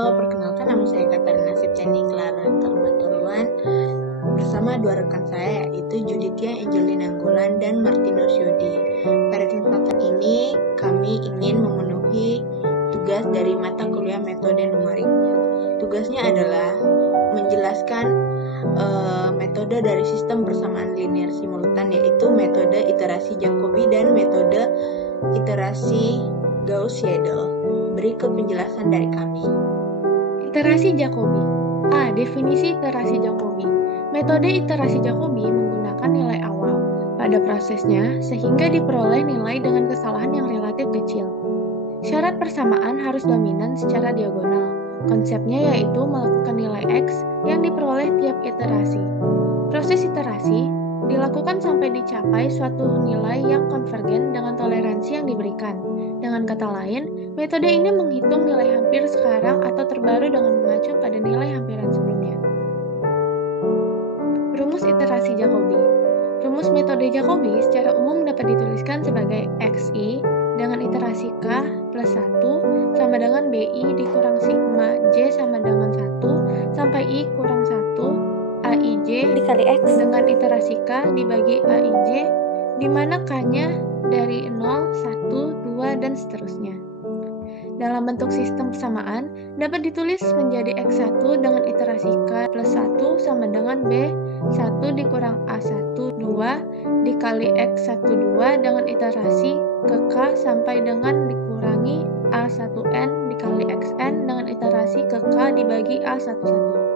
Perkenalkan, nama saya Katarina Septiani Clara Tarmatuluan bersama dua rekan saya, yaitu Judithia Angelina Anggolan dan Martinus Yudi. Pada kesempatan ini, kami ingin memenuhi tugas dari mata kuliah metode numerik. Tugasnya adalah menjelaskan metode dari sistem persamaan linear simultan, yaitu metode iterasi Jacobi dan metode iterasi Gauss-Seidel. Berikut penjelasan dari kami. Iterasi Jacobi. A. Definisi iterasi Jacobi. Metode iterasi Jacobi menggunakan nilai awal pada prosesnya sehingga diperoleh nilai dengan kesalahan yang relatif kecil. Syarat persamaan harus dominan secara diagonal. Konsepnya yaitu melakukan nilai X yang diperoleh tiap iterasi. Proses iterasi dilakukan sampai dicapai suatu nilai yang konvergen dengan toleransi yang diberikan. Dengan kata lain, metode ini menghitung nilai hampir sekarang atau terbaru dengan mengacu pada nilai hampiran sebelumnya. Rumus iterasi Jacobi. Rumus metode Jacobi secara umum dapat dituliskan sebagai XI dengan iterasi K plus 1 sama dengan BI dikurang sigma J sama dengan 1 sampai I kurang 1 AIJ dikali X dengan iterasi K dibagi AIJ, di mana K-nya dari 0, 1, 2, dan seterusnya. Dalam bentuk sistem persamaan, dapat ditulis menjadi X1 dengan iterasi K plus 1 sama dengan B1 dikurang A1, 2 dikali X12 dengan iterasi ke K sampai dengan dikurangi A1N dikali XN dengan iterasi ke K dibagi A11.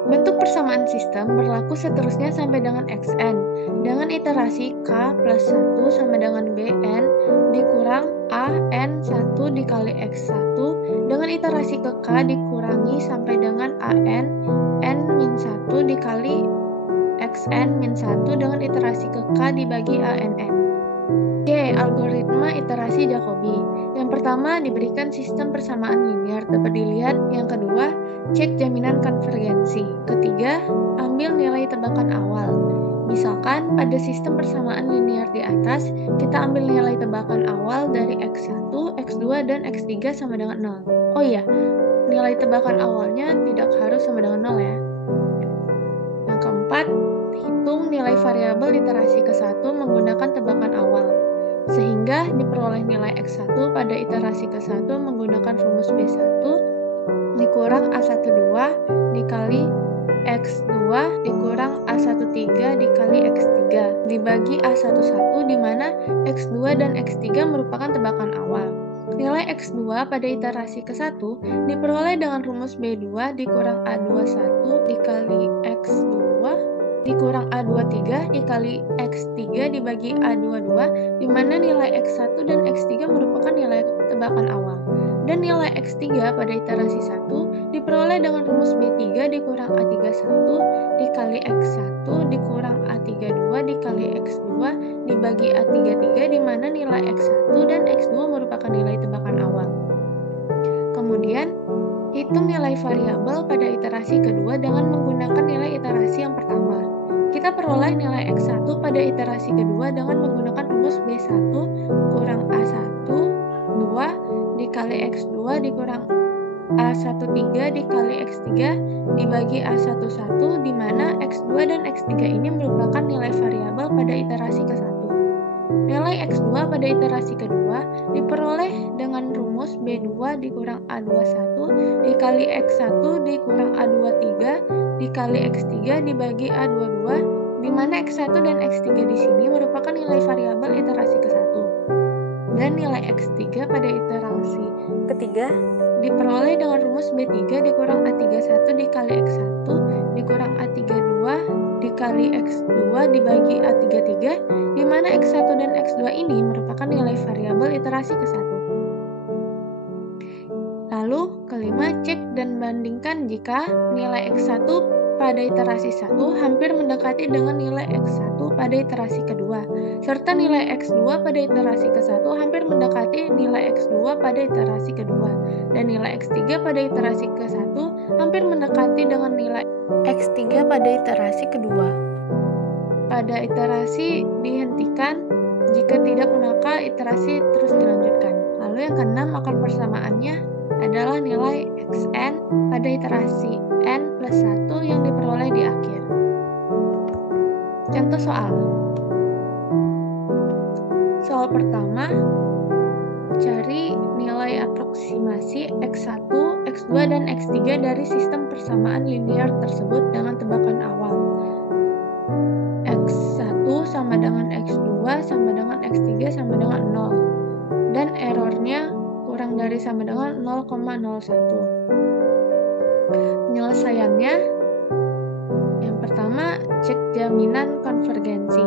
Bentuk persamaan sistem berlaku seterusnya sampai dengan Xn dengan iterasi K plus 1 sama dengan Bn dikurang AN1 dikali X1 dengan iterasi ke K dikurangi sampai dengan AN N-1 dikali Xn-1 dengan iterasi ke K dibagi ANN. J. Algoritma iterasi Jacobi. Yang pertama, diberikan sistem persamaan linear dapat dilihat. Yang kedua, cek jaminan konvergensi. Ketiga, ambil nilai tebakan awal. Misalkan pada sistem persamaan linear di atas, kita ambil nilai tebakan awal dari X1, X2, dan X3 sama dengan 0. Oh iya, nilai tebakan awalnya tidak harus sama dengan 0 ya. Yang keempat, hitung nilai variabel iterasi ke-1 menggunakan tebakan awal, sehingga diperoleh nilai X1 pada iterasi ke-1 menggunakan rumus B1 dikurang A12 dikali X2 dikurang A13 dikali X3 dibagi A11, di mana X2 dan X3 merupakan tebakan awal. Nilai X2 pada iterasi ke-1 diperoleh dengan rumus B2 dikurang A21 dikali X2 dikurang A23 dikali X3 dibagi A22, di mana nilai X1 dan X3 merupakan nilai tebakan awal. Dan nilai X3 pada iterasi 1 diperoleh dengan rumus B3 dikurang A31 dikali X1 dikurang A32 dikali X2 dibagi A33, di mana nilai X1 dan X2 merupakan nilai tebakan awal. Kemudian, hitung nilai variabel pada iterasi kedua dengan menggunakan nilai iterasi yang pertama. Kita peroleh nilai X1 pada iterasi kedua dengan menggunakan rumus B1 kurang A1 2 dikali X2 dikurang A13 dikali X3 dibagi A11, di mana X2 dan X3 ini merupakan nilai variabel pada iterasi ke-1. Nilai X2 pada iterasi kedua diperoleh dengan rumus B2 dikurang A21 dikali X1 dikurang A23 dikali X3 dibagi A22, di mana X1 dan X3 di sini merupakan nilai variabel iterasi ke-1. Dan nilai X3 pada iterasi ketiga diperoleh dengan rumus B3 dikurang A31 dikali X1 dikurang A32 dikali X2 dibagi A33, di mana X1 dan X2 ini merupakan nilai variabel iterasi ke-1. Lalu, kelima, cek dan bandingkan jika nilai X1 pada iterasi 1 hampir mendekati dengan nilai X1 pada iterasi kedua, serta nilai X2 pada iterasi ke-1 hampir mendekati nilai X2 pada iterasi kedua, dan nilai X3 pada iterasi ke-1 hampir mendekati dengan nilai X3 pada iterasi kedua. Pada iterasi dihentikan, jika tidak maka iterasi terus dilanjutkan. Lalu yang keenam, akar persamaannya adalah nilai xn pada iterasi n plus 1 yang diperoleh di akhir. Contoh soal. Soal pertama, cari nilai aproksimasi x1, x2, dan x3 dari sistem persamaan linear tersebut dengan tebakan awal. x1 sama dengan x2 sama dengan x3 sama dengan 0. Dan errornya kurang dari sama dengan 0,01. Penyelesaiannya, yang pertama, cek jaminan konvergensi.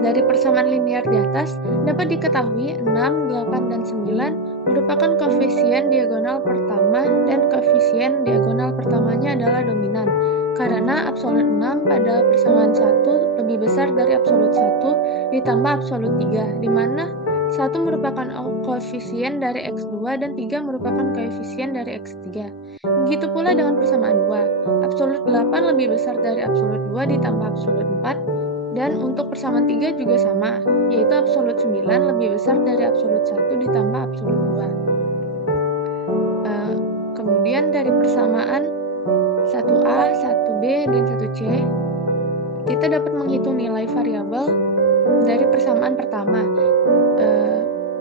Dari persamaan linear di atas, dapat diketahui 6, 8, dan 9 merupakan koefisien diagonal pertama dan koefisien diagonal pertamanya adalah dominan. Karena absolut 6 pada persamaan 1 lebih besar dari absolut 1 ditambah absolut 3, di mana 1 merupakan koefisien dari x2 dan 3 merupakan koefisien dari x3. Begitu pula dengan persamaan 2. Absolut 8 lebih besar dari absolut 2 ditambah absolut 4. Dan untuk persamaan 3 juga sama, yaitu absolut 9 lebih besar dari absolut 1 ditambah absolut 2. Kemudian dari persamaan 1A, 1B, dan 1C, kita dapat menghitung nilai variabel dari persamaan pertama.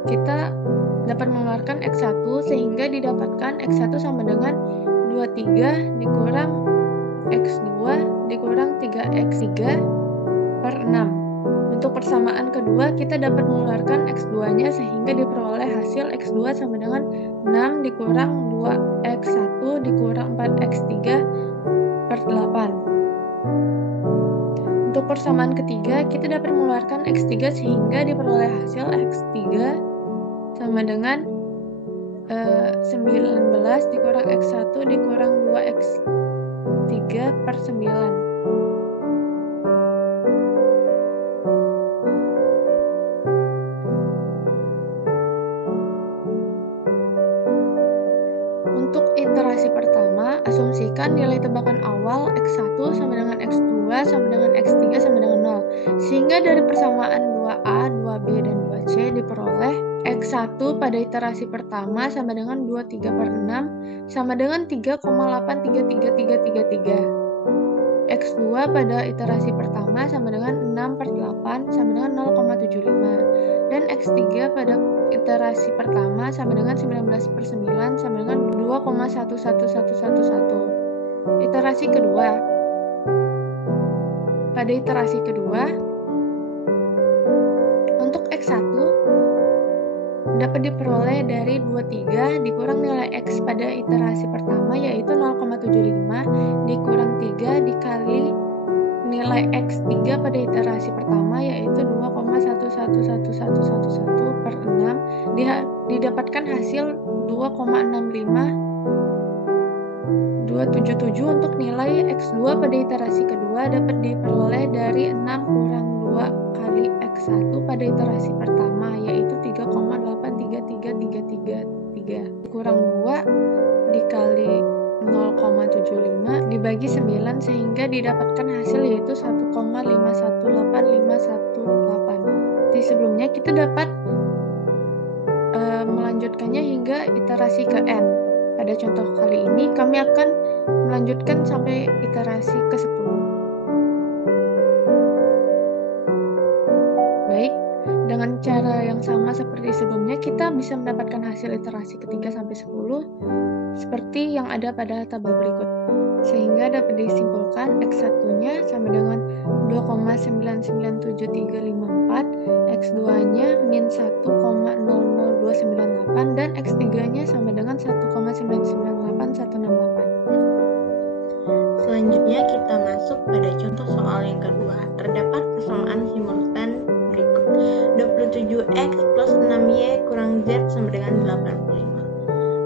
Kita dapat mengeluarkan x1 sehingga didapatkan x1 sama dengan 23 dikurang x2 dikurang 3x3 per 6. Untuk persamaan kedua, kita dapat mengeluarkan x2-nya sehingga diperoleh hasil x2 sama dengan 6 dikurang 2x1 dikurang 4x3 per 8. Untuk persamaan ketiga, kita dapat mengeluarkan x3 sehingga diperoleh hasil x3 sama dengan 19 dikurang x1 dikurang 2x3 per 9. Iterasi pertama, asumsikan nilai tebakan awal x1 sama dengan x2 sama dengan x3 sama dengan 0. Sehingga dari persamaan 2A, 2B, dan 2C diperoleh x1 pada iterasi pertama sama dengan 23 per 6 sama dengan 3,83333. x2 pada iterasi pertama sama dengan 6 per 8 sama dengan 0,75. Dan x3 pada iterasi pertama sama dengan 19 per 9 sama dengan 2,11111. Iterasi kedua. Pada iterasi kedua, untuk x1 dapat diperoleh dari 23 dikurang nilai x pada iterasi pertama yaitu 0,75 dikurang 3 dikali nilai x3 pada iterasi pertama yaitu 2,1111111 per 6 didapatkan hasil 2,65277. Untuk nilai x2 pada iterasi kedua dapat diperoleh dari 6 kurang 2 kali x1 pada iterasi pertama yaitu 3,83333 kurang 2 dikali 0,75 dibagi 9 sehingga didapatkan hasil yaitu 1,518518. Di sebelumnya kita dapat melanjutkannya hingga iterasi ke n. Pada contoh kali ini kami akan melanjutkan sampai iterasi ke 10. Baik, dengan cara yang sama seperti sebelumnya kita bisa mendapatkan hasil iterasi ketiga sampai 10 seperti yang ada pada tabel berikut. Sehingga dapat disimpulkan x1-nya sama dengan 2,997354, x2-nya min 1,00298, dan x3-nya sama dengan 1,99818. Selanjutnya kita masuk pada contoh soal yang kedua. Terdapat persamaan simultan berikut. 27x plus 6y kurang z sama dengan 85.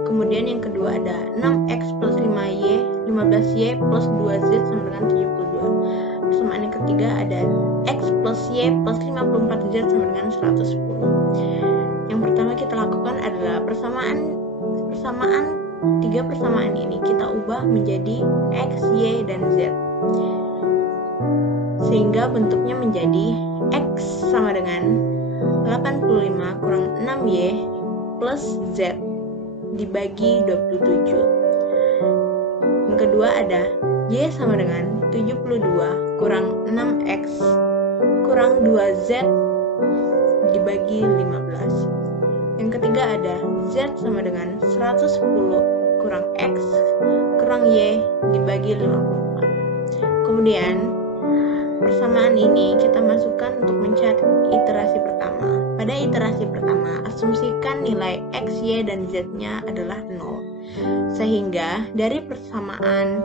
Kemudian yang kedua ada 6x plus 5y, 15y plus 2z sama dengan 72. Persamaan yang ketiga ada x plus y plus 54z sama dengan 110. Yang pertama kita lakukan adalah persamaan tiga persamaan ini kita ubah menjadi x, y, dan z. Sehingga bentuknya menjadi x sama dengan 85 kurang 6y plus Z dibagi 27. Yang kedua ada Y sama dengan 72 kurang 6X kurang 2Z dibagi 15. Yang ketiga ada Z sama dengan 110 kurang X kurang Y dibagi 54. Kemudian persamaan ini kita masukkan untuk mencari iterasi pertama. Pada iterasi pertama, asumsikan nilai X, Y, dan Z-nya adalah 0. Sehingga dari persamaan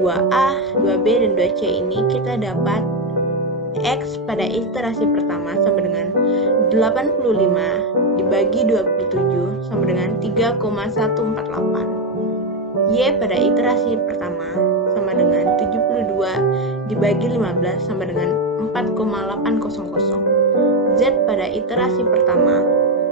2A, 2B, dan 2C ini kita dapat X pada iterasi pertama sama dengan 85 dibagi 27 sama dengan 3,148. Y pada iterasi pertama sama dengan 72 dibagi 15 sama dengan 4,800. Z pada iterasi pertama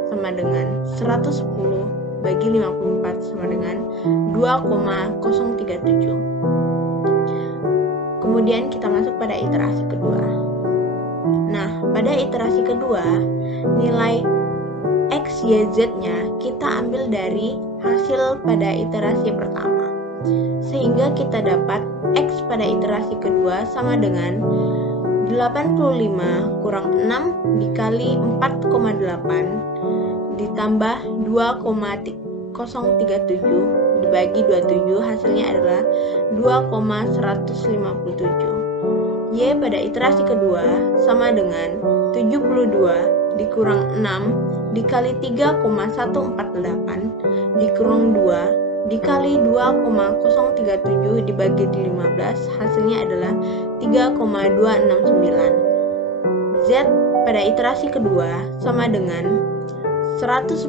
sama dengan 110 bagi 54 sama dengan 2,037. Kemudian kita masuk pada iterasi kedua. Nah, pada iterasi kedua, nilai X, Y, Z-nya kita ambil dari hasil pada iterasi pertama. Sehingga kita dapat X pada iterasi kedua sama dengan 85 kurang 6 dikali 4,8 ditambah 2,037 dibagi 27, hasilnya adalah 2,157. Y pada iterasi kedua sama dengan 72 dikurang 6 dikali 3,148 dikurang 2 dikali 2,037 dibagi 15, hasilnya adalah 3,269. Z pada iterasi kedua sama dengan 110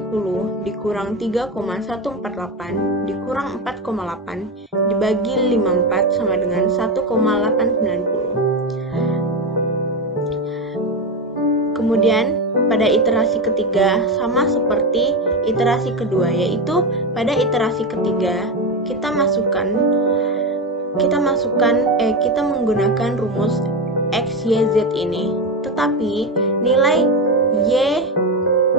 dikurang 3,148 dikurang 4,8 dibagi 54 sama dengan 1,890. Kemudian pada iterasi ketiga sama seperti iterasi kedua, yaitu pada iterasi ketiga kita menggunakan rumus X, Y, Z ini. Tetapi nilai Y,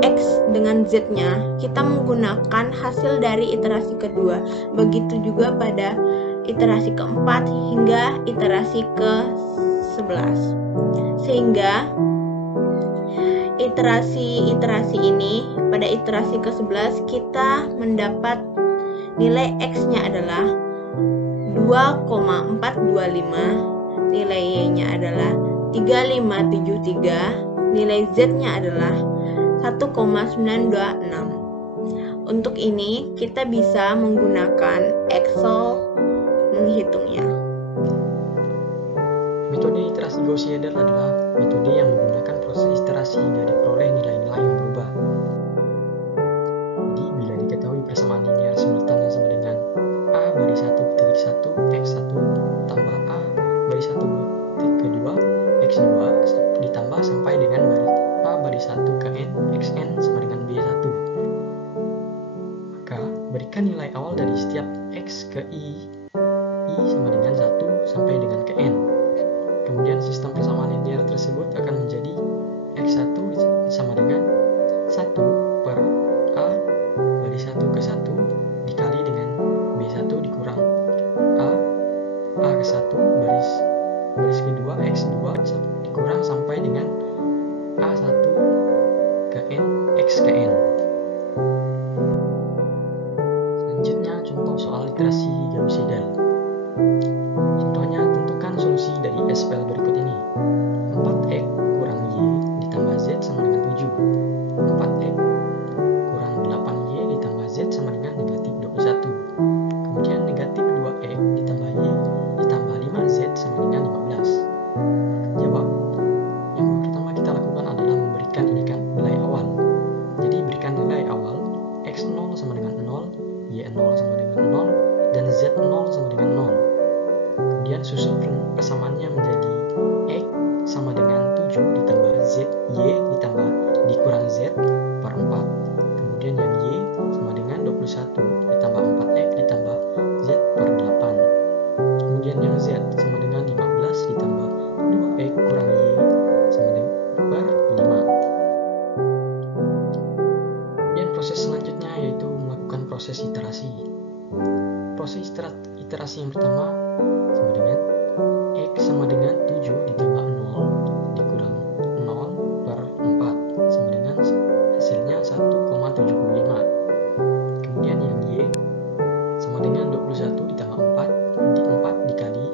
X dengan Z-nya kita menggunakan hasil dari iterasi kedua. Begitu juga pada iterasi keempat hingga iterasi ke-11. Sehingga iterasi ini pada iterasi ke-11 kita mendapat nilai X-nya adalah 2,425, nilai Y-nya adalah 3573, nilai Z-nya adalah 1,926. Untuk ini kita bisa menggunakan Excel menghitungnya. Metode iterasi Gauss-Seidel adalah metode yang menggunakan proses iterasi hingga diperoleh nilai-nilai yang berubah. Jadi, bila diketahui persamaan linear simultan yang sama dengan A bagi 1 X1 tambah A bagi 1 kedua X2 ditambah sampai dengan A bagi 1 ke N Xn sama dengan B1. Maka, berikan nilai awal dari setiap X ke I sama dengan 1 sampai dengan ke N. Kemudian sistem persamaan linear tersebut akan menjadi X1 sama dengan 1 per A bagi 1 ke 1 dikali dengan B1 dikurang A ke 1 baris kedua X2 dikurang sampai dengan A1 ke N X ke N. Selanjutnya contoh soal iterasi Gauss-Seidel. Contohnya, tentukan solusi dari SPL berikut ini. 4X kurang Y ditambah Z sama dengan 7. 4X kurang 8Y ditambah Z sama dengan negatif 21. Kemudian negatif 2X ditambah Y ditambah 5Z sama dengan 15. Jawab. Yang pertama kita lakukan adalah memberikan nilai awal. Jadi berikan nilai awal X0 sama dengan 0, Y0 sama dengan 0, dan Z0 sama dengan 0. Kemudian susun persamaannya menjadi X sama dengan 7 ditambah Z, Y ditambah dikurang Z per 4. Kemudian yang Y sama dengan 21 ditambah 4X ditambah Z per 8. Kemudian yang Z sama dengan 15 ditambah 2X kurang Y sama dengan per 5. Kemudian iterasi yang pertama sama dengan X sama dengan 7 ditambah 0 dikurang 0 per 4 sama dengan hasilnya 1,75. Kemudian yang Y sama dengan 21 ditambah 4 dikali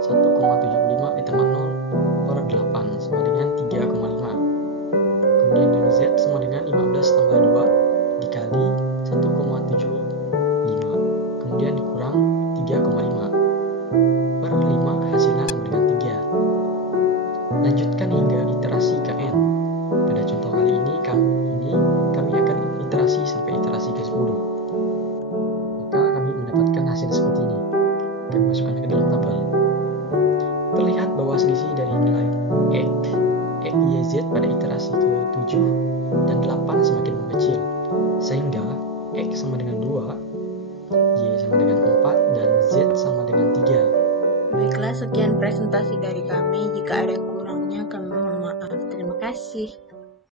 1,75 ditambah 0 per 8 sama dengan 3,5. Kemudian yang Z sama dengan 15 tambah 2 dikali 1,75. Kemudian dikurang 3,5 per 5 hasilnya sama dengan 3. Lanjutkan hingga iterasi Kn. Pada contoh kali ini kami akan iterasi sampai iterasi ke-10. Maka kami mendapatkan hasil seperti ini. Kami masukkan ke dalam tabel. Terlihat bahwa selisih dari nilai X, Y, Z pada iterasi ke-7 dan 8 semakin mengecil, sehingga X sama dengan 2, Y sama dengan 4, dan Z sama dengan 3. Baiklah, sekian presentasi dari kami. Jika ada kurangnya, kami mohon maaf. Terima kasih.